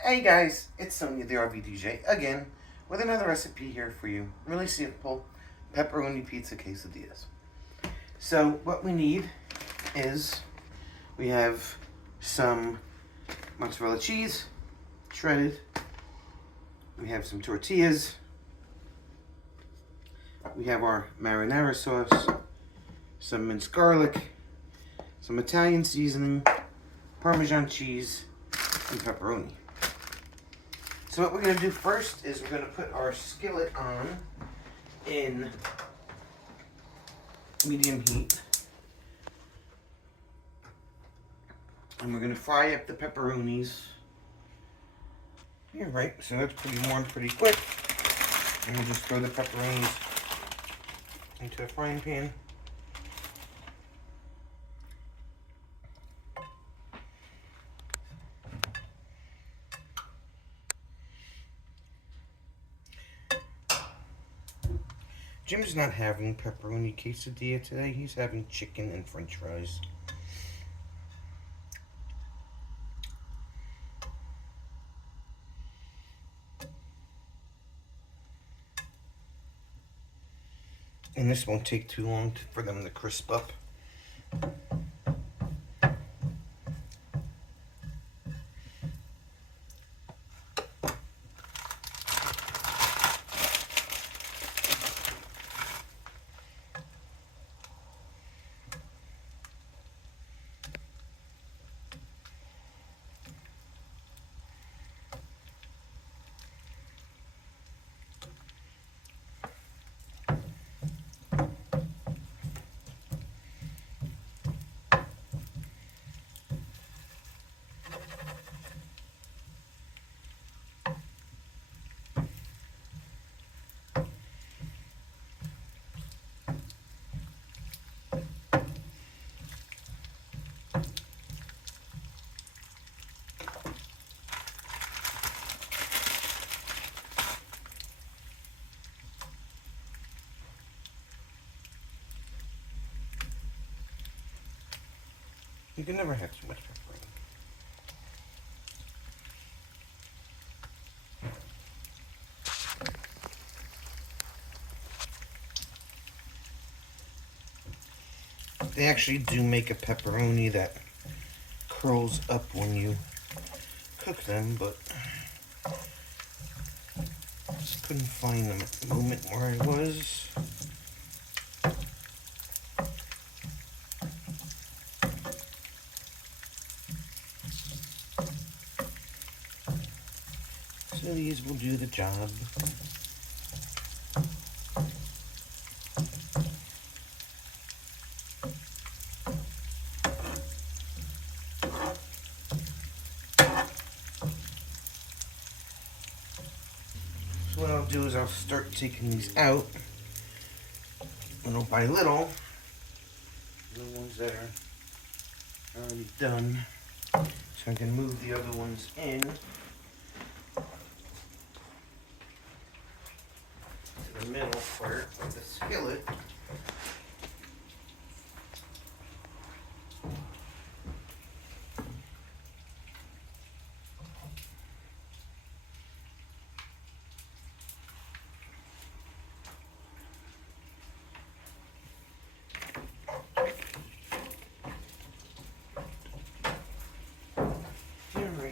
Hey guys, it's Sonia the RV DJ again with another recipe here for you. Really simple pepperoni pizza quesadillas. So what we need is we have some mozzarella cheese, shredded. We have some tortillas. We have our marinara sauce, some minced garlic, some Italian seasoning, Parmesan cheese, and pepperoni. So what we're going to do first is we're going to put our skillet on in medium heat. And we're going to fry up the pepperonis. Yeah, right, so that's pretty warm pretty quick. And we'll just throw the pepperonis into a frying pan. Jim's not having pepperoni quesadilla today. He's having chicken and french fries. And this won't take too long for them to crisp up. You can never have too much pepperoni. They actually do make a pepperoni that curls up when you cook them, but couldn't find them at the moment where I was. So these will do the job. So what I'll do is I'll start taking these out little by little. The ones that are already done. So I can move the other ones in to the middle part of the skillet.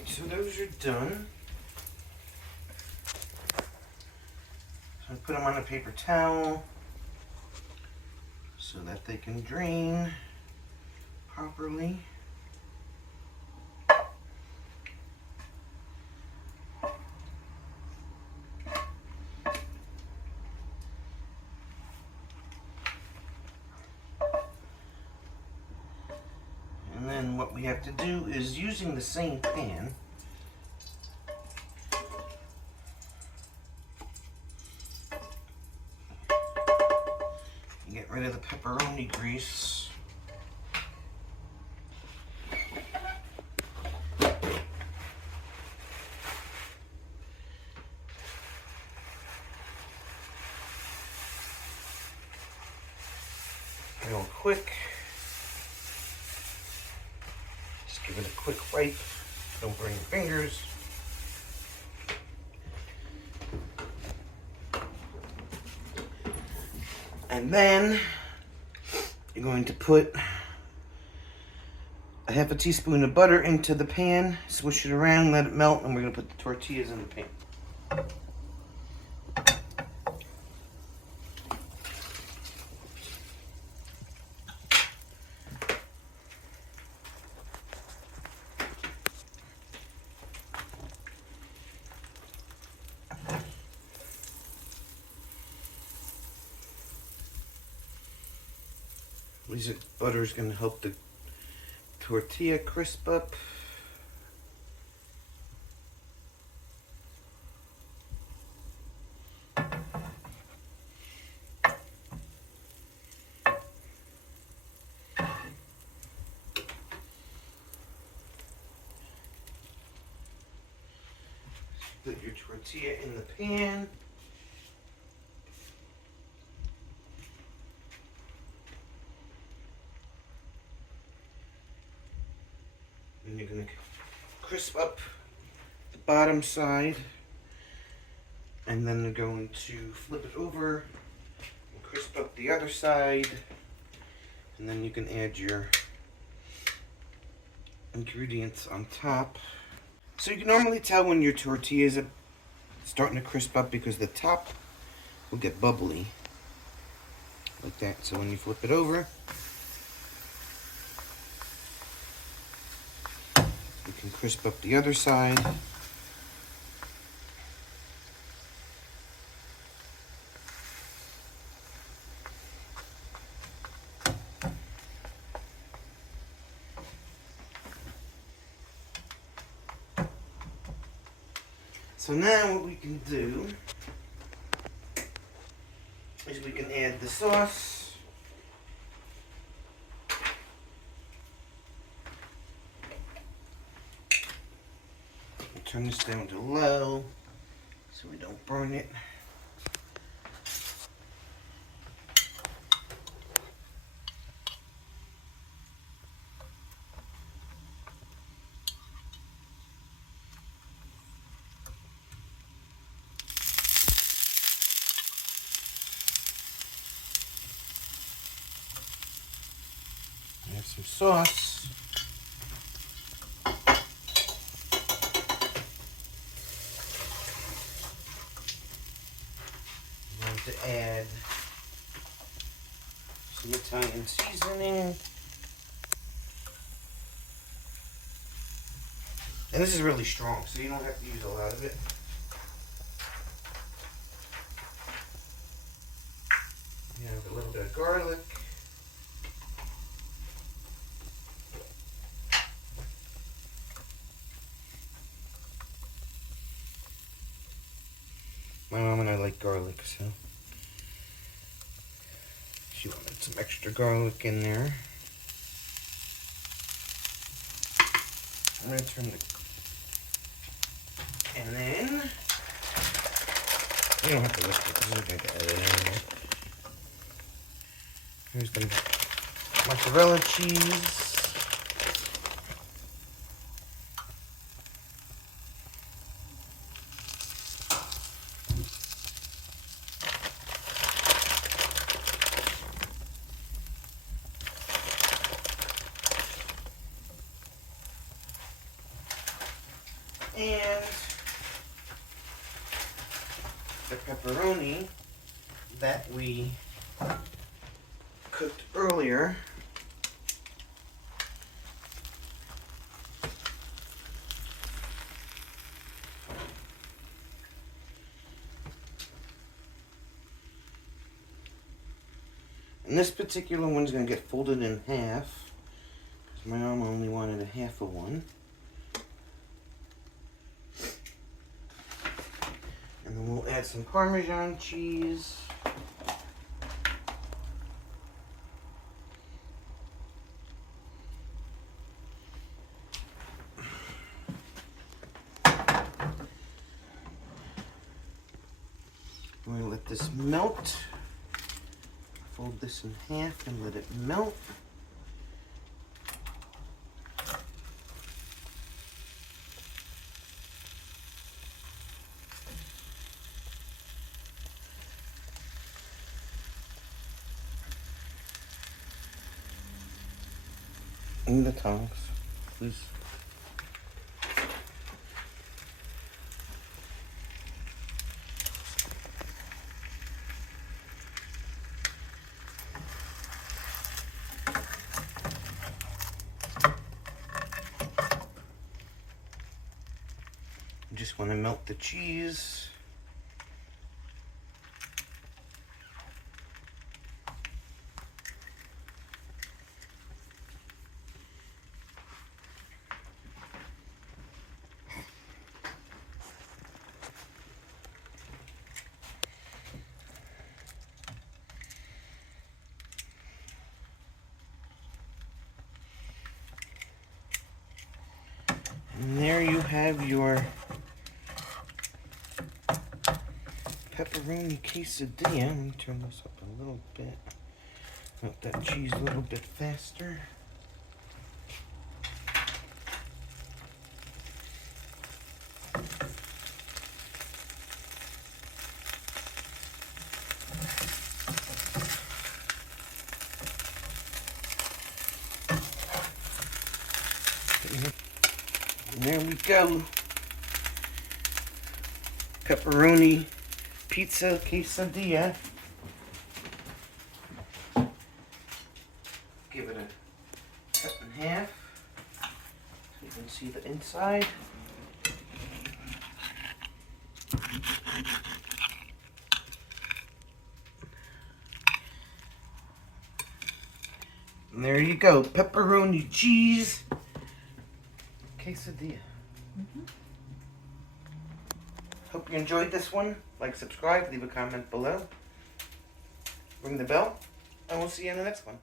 So those are done. So I put them on a paper towel so that they can drain properly. And then what we have to do is, using the same pan, get rid of the pepperoni grease. Real quick. Just give it a quick wipe. Don't burn your fingers. And then you're going to put a half a teaspoon of butter into the pan, swish it around, let it melt, and we're going to put the tortillas in the pan. This butter is going to help the tortilla crisp up. Put your tortilla in the pan. And you're going to crisp up the bottom side. And then you're going to flip it over and crisp up the other side. And then you can add your ingredients on top. So you can normally tell when your tortillas are starting to crisp up because the top will get bubbly. Like that. So when you flip it over, you can crisp up the other side. So now what we can do is we can add the sauce. We'll turn this down to low so we don't burn it. Add some sauce. I'm going to add some Italian seasoning. And this is really strong, so you don't have to use a lot of it. You have a little bit of garlic. My mom and I like garlic, so she wanted some extra garlic in there. I'm going to turn the... And then... You don't have to lift it, because we're going to add it in. Here's the mozzarella cheese. And the pepperoni that we cooked earlier. And this particular one's going to get folded in half, because my mom only wanted a half of one. And then we'll add some Parmesan cheese. I'm going to let this melt. Fold this in half and let it melt. And the tongs, please. Just want to melt the cheese. And there you have your pepperoni quesadilla. Let me turn this up a little bit. Melt that cheese a little bit faster. And there we go. Pepperoni pizza quesadilla. Give it a cut in half so you can see the inside. And there you go, pepperoni cheese quesadilla. Hope you enjoyed this one. Like, subscribe, leave a comment below. Ring the bell, and we'll see you in the next one.